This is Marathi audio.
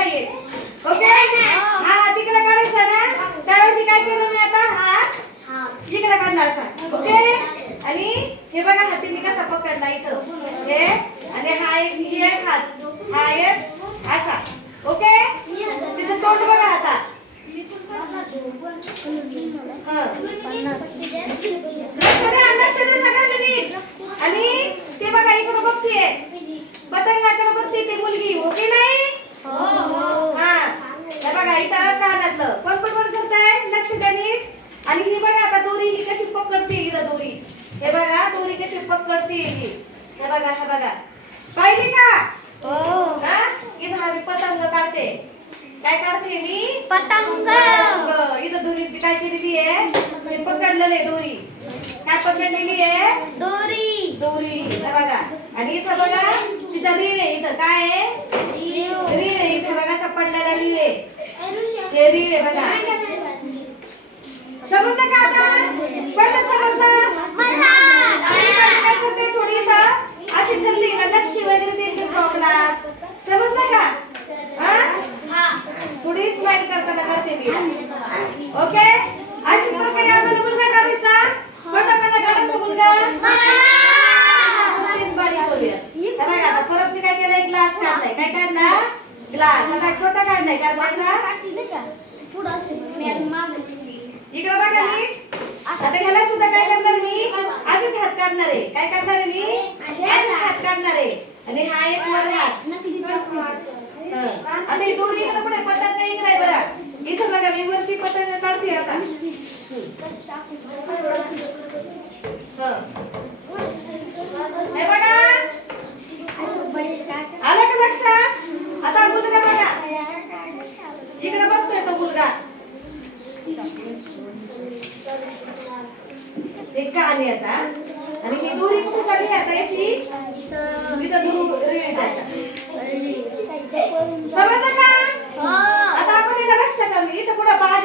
नाहीये. ओके हा तिकडे काढायचा ना, त्याऐवजी काय केलं मी आता हा इकडे काढला असा. ओके आणि हे बघा हाती मी कसा पकडला इथं हे, आणि हा एक हात हा एक असा. ओके तिथं तोंड बघा आता. लक्ष द्या सगळ्यांनी नीट. आणि ते बघा इकडे बघतीये, पतंगाकडे बघते ती मुलगी. ओके नाही हा हे बघा इथं कानातलं कोण पण करताय, लक्ष द्या नीट. आणि ही बघा आता दोरी ही कशी पकडते इथं दोरी. हे बघा दोरी कशी पकडते ही. हे बघा हे बघा पाहिजे का? हा इथं हा मी पतंग काढते. काय काढते मी? पतंग. इथं दोरी काय केलेली आहे, मी पकडलेली आहे दोरी. काय पकडलेली आहे? दोरी. दोरी हे बघा. आणि इथं बघा तिचा रीळ आहे. इथं काय आहे? रीळ आहे. इथं बघा असा पडलेला रीळ आहे. हे रीळ आहे बघा. समजलं का आता? पहिलं समजलं मला. काय करते थोडी इथं अशी धरली ना नक्षी वगैरे देते फ्रॉकला. समजलं का? थोडी स्माइल करताना करते मी. ओके अशाच प्रकारे आपल्याला मुलगा काढायचा. पटापटा काढायचा मुलगा. तेच बारीक करूया. हे बघा आता परत मी काय केलंय, ग्लास काढलाय. काय काढला? ग्लास. आता छोटा काढलाय. काय बघा इकडे बघा मी. आता ह्याला सुद्धा काय करणार मी, असेच हात काढणार आहे. काय करणार आहे मी? असेच हात काढणार आहे. आणि हा एक वर हात. आता ही दोरी इकडे पुढे पतंग इकडे आहे बघा. इथं बघा मी वरती पतंग काढते आता. हे बघा आलं का लक्षात? आता मुलगा बघा इकडे बघतोय तो मुलगा. एक का आली आता. आणि ही दोरी कुठे चालली आता अशी इथं दोरी समजलं का? आता आपण इथं रस्ता करू. इथं पुढे बाग